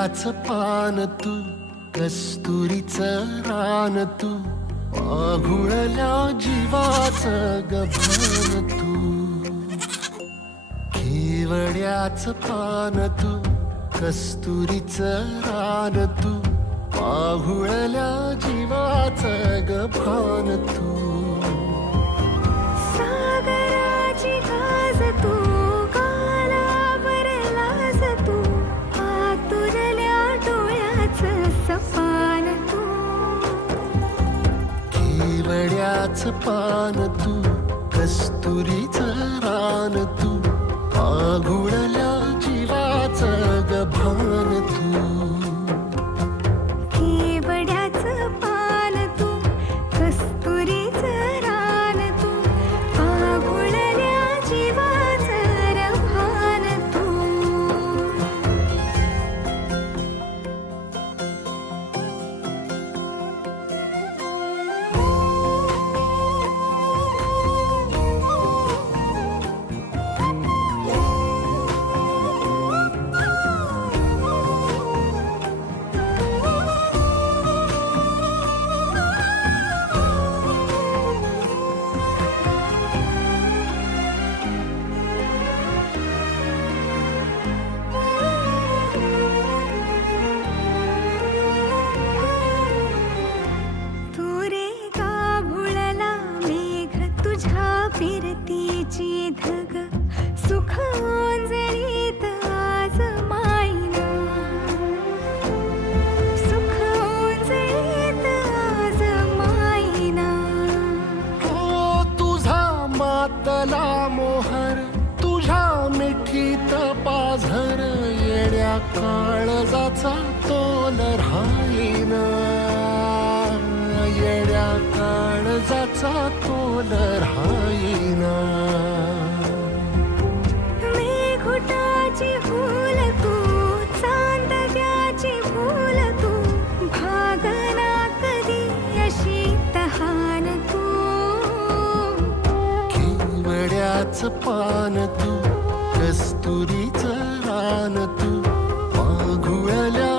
केवड्याच पान तू, कस्तुरीचं रान तू, आघुळल्या जीवाचं गभण तू. केवड्याच पान तू, कस्तुरीचं रान तू, आघुळल्या जीवाचं गभण तू. सागराची गाज तू, गालावरलाज तू, आतुरल्या डोळ्याचं सपान तू. केवड्याच पान तू, कस्तुरीचं रान तू, आघुळल्या जीवाचं गभण तू. केवड्याचं पान तू, कस्तुरीचं रान तू, आघुळल्या जीवाचं रभान तू. फिरतीची धग सुख ओंजळीत आज मायना, सुख ओंजळीत आज मायना. हो तुझा मातला मोहर, तुझ्या मिठीत पाझर, येड्या काळजाचा तोल राहीना, येड्या काळजाचा तोल राहीना. मेघुटाची फूल तू, चांदव्याची फूल तू, भागना कधी अशी तहान तू. केवड्याच पान तू, कस्तुरीचं रान तू, आघुळल्या